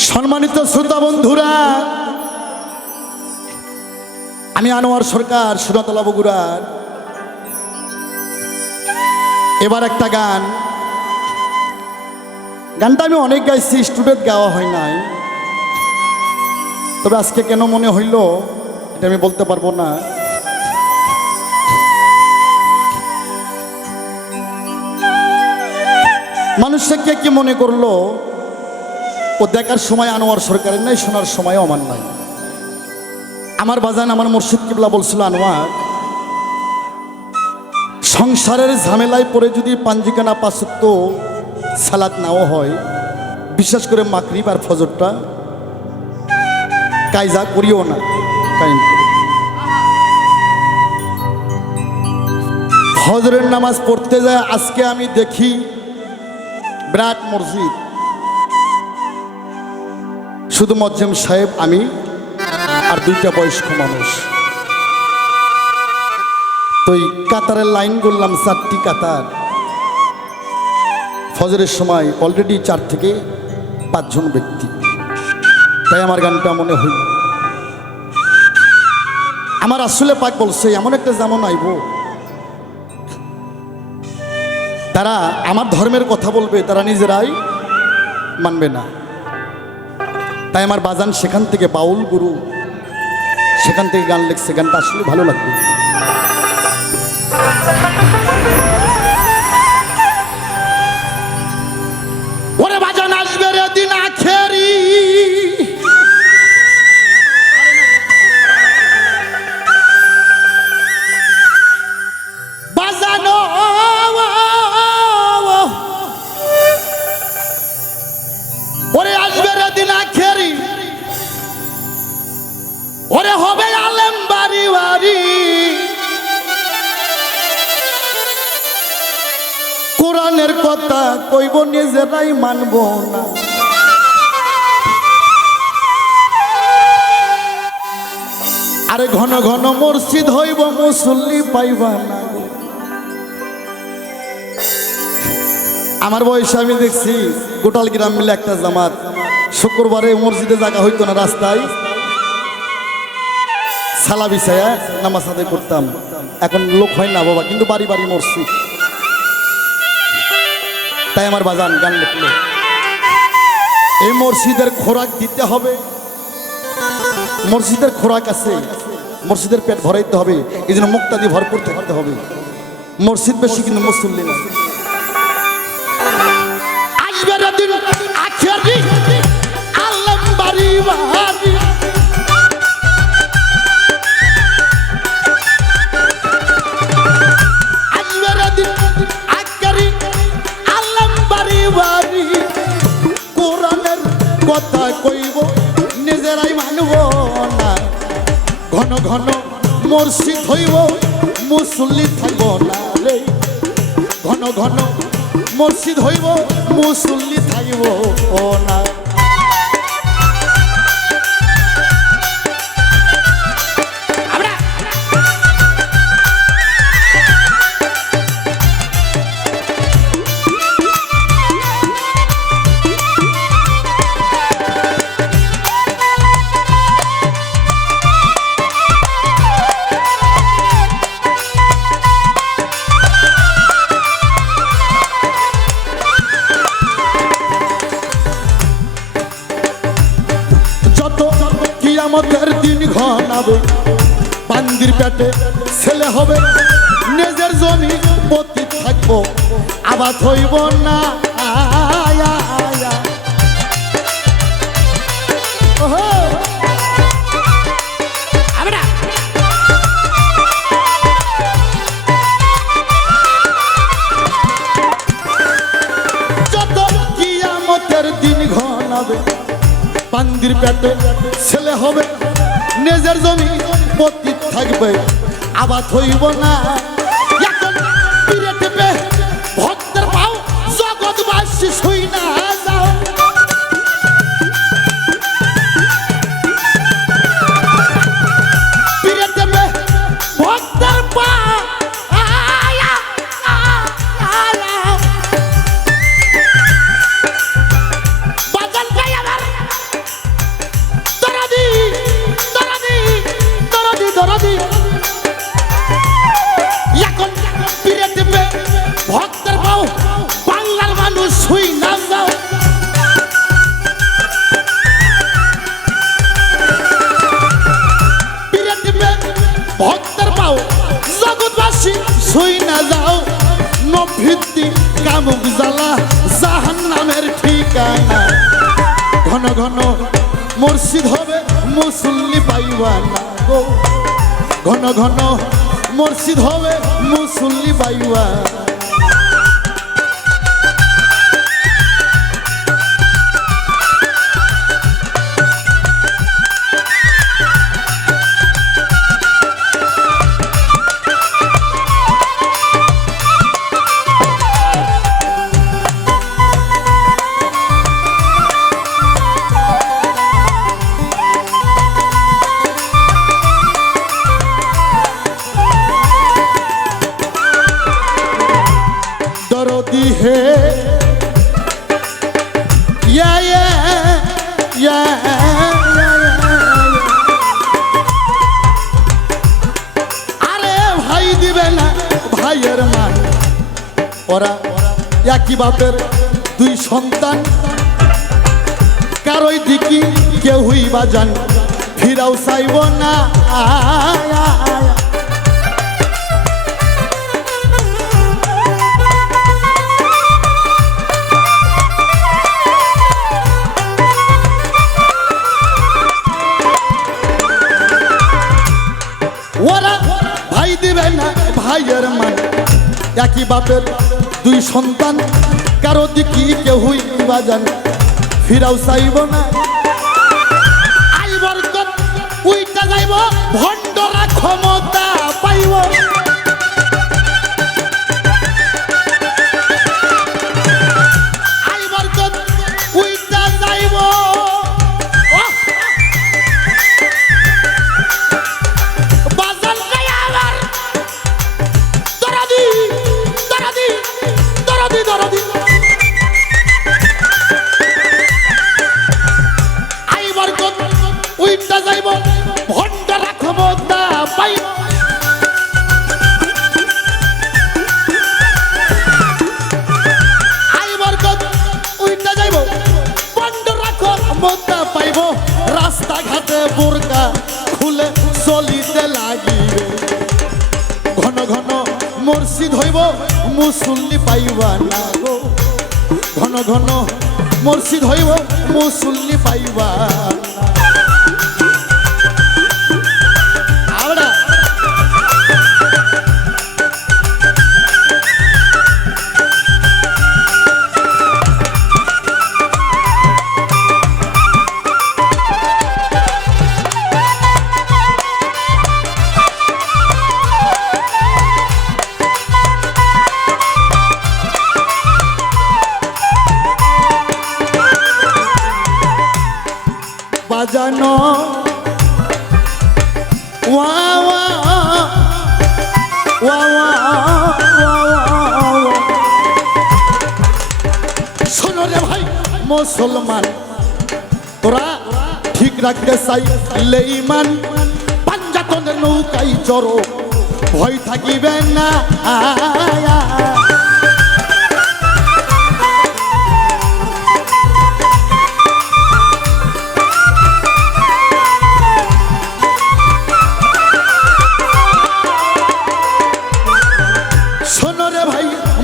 সম্মানিত শ্রোতা বন্ধুরা, আমি আনোয়ার সরকার সুরাতলা বগুড়ার। এবার একটা গানটা আমি অনেক গাইছি, স্টুডিওতে গাওয়া হয় নাই, তবে আজকে কেন মনে হইল এটা আমি বলতে পারবো না। মানুষে কে কি মনে করলো, ও দেখার সময় আনোয়ার সরকারের নাই, শোনার সময় আমার নাই। আমার বাজান আমার মুর্শিদ কিবলা বলছিল, আনোয়ার, সংসারের ঝামেলায় পড়ে যদি পাঞ্জিকানা পাঁচত্ব সালাত নাও হয়, বিশেষ করে মাগরিব আর ফজরটা কায়জা করিও না, কায়েম করো। ফজরের নামাজ পড়তে যায় আজকে আমি দেখি বিরাট মসজিদ, শুধু মজ্জেম সাহেব, আমি আর দুইটা বয়স্ক মানুষ। তো এই কাতারের লাইন করলাম, 4টি কাতার। ফজরের সময় অলরেডি 4 থেকে 5 জন ব্যক্তি। তাই আমার গানটা মনে হইল, আমার আসলে পাক বলছে এমন একটা যেমন আইব, তারা আমার ধর্মের কথা বলবে, তারা নিজেরাই মানবে না। তাই আমার বাজান সেখান থেকে, বাউল গুরু সেখান থেকে গান লিখছে, গানটা আসলে ভালো লাগবে। ওরে বাজান আসবে রে দিন আখেরি, বাজানো ওরে আসবে রে দিন আখেরি, ওরে হবে আলেম বাড়ি বাড়ি, কোরআনের কথা কইব নিজেরাই মানব না। আরে ঘন ঘন মসজিদ হইব, মুসল্লি পাইবা না। আমার বয়সে আমি দেখছি গোটাল গ্রাম মিলে একটা জামাত, শুক্রবারে মসজিদে জায়গা হইতো না, রাস্তায় সালা বিছায়া নামাজ আদায় করতাম। এখন লোক হয় না বাবা, কিন্তু বাড়ি বাড়ি মসজিদ। তাই আমার বাজান গান লিখলো, এই মসজিদের খোরাক দিতে হবে, মসজিদের খোরাক আছে, মসজিদের পেট ভরাইতে হবে, এই জন্য মুক্তা দিয়ে ভরপুর থাকতে হবে। মসজিদ বেশি কিন্তু মুসল্লি না। আসবে দিন আখেরি, আলেম বাড়ি বাড়ি, কোরআনের কথা কইব নিজেরাই মানব না। ঘন ঘন মসজিদ হইব, মুসল্লি থাকব না রে। ঘন ঘন মসজিদ হইব, মুসল্লি থাকব না। আমাদের দিন ঘনাবে, পান্দির পেটে ছেলে হবে, নিজের জমি পতি থাকবো, আবাদ হইব না। যত কিয়ামতের দিন ঘনাবে, পান্দির পেটে ছেলে হবে, নিজের জমি পতি থাকবে, আবাদ হইব না। এখন পিড়ে টেপে ভক্তের পাও, জগৎবাসী শুই না যাও। পিড়ে টেপে ভক্তের পাও, বাজান ভাই আমার দরদি এখন পিরে টিপে ভক্তের পাও বাংলার মানুষ শুই না যাও পিরে টিপে ভক্তের পাও জগৎবাসী শুই না যাও নভিত্তি কামুক জ্বালা জাহান্নামের ঠিকানা ঘন ঘন মুর্শিদ হবে মুসল্লি পাইবা না গো ঘন ঘন মুর্শিদ হবে মুসল্লি পাইবা दरदी है या अरे भाई दिबे ना भाइयर मान ओरा একই বাপের দুই সন্তান কারোই দিকে কেউই বাজান ফিরাও চাইব না ওরা ভাই দিবে না ভাইয়ের মান একই বাপের দুই সন্তান কারো দিকে কেউই বাজান ফিরাও চাইব না আই বরকত উইটা যাইব ভণ্ডরা ক্ষমতা পাইব আই বরকত উইটা যাইব রাস্তাঘাটে বোরকা খুলে চলিতে লাগিবে ঘন ঘন মুর্শিদ হইব মুসল্লি পাইবা না গো ঘন ঘন মুর্শিদ হইব মুসল্লি পাইবা না বাজানো ওয়া ওয়া ওয়া শোনো রে ভাই মুসলমান তোরা ঠিক রাখতে চাইলে ঈমান পাঞ্জাতনের নৌকাই চড়ো ভয় থাকিবে না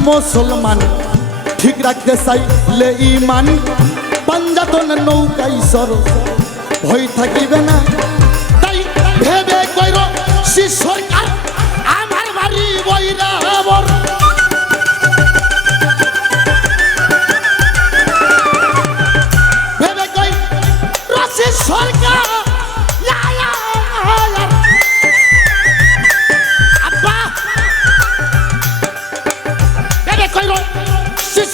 মুসলমান ঠিক রাখতে চাইলে ঈমান পাঞ্জাতনের নৌকাই সর ভয় থাকিবে না তাই ভেবে কইর সরকার আমার বাড়ি বৈরাবর ভেবে কই রশি সরকার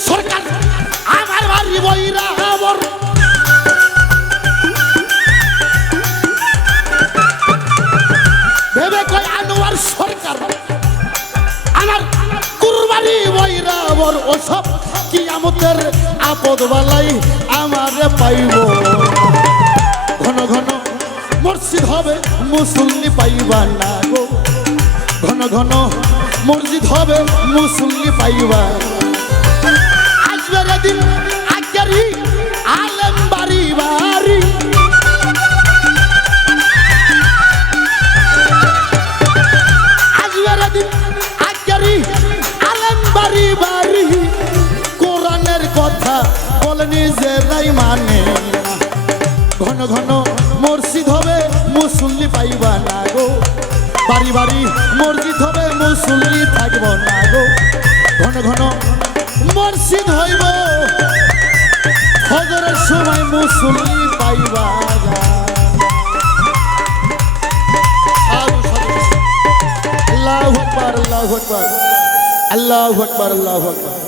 সরকার আমার বাড়ি বৈরাবর ভেবে কই আনোয়ার সরকার আমার কুরবানি বৈরাবর ওসব কিয়ামতের আপদ বালাই আমারে পাইব ঘন ঘন মুর্শিদ হবে মুসল্লি পাইবা না গো ঘন ঘন মসজিদ হবে মুসল্লি পাইবা আসবে দিন আজকারি আলেম বাড়ি বাড়ি আসবে দিন আজকারি আলেম বাড়ি বাড়ি কোরআনের কথা বলে নিজেরাই মানে ঘন ঘন মসজিদ হবে মুসল্লি পাইবা না গো বাড়ি বাড়ি মসজিদ হবে মুসল্লি থাকব না গো ঘন ঘন মসজিদ হইব ফজরের সময় মুসল্লি পাইবা আল্লাহু আকবার আল্লাহু আকবার আল্লাহু আকবার আল্লাহু আকবার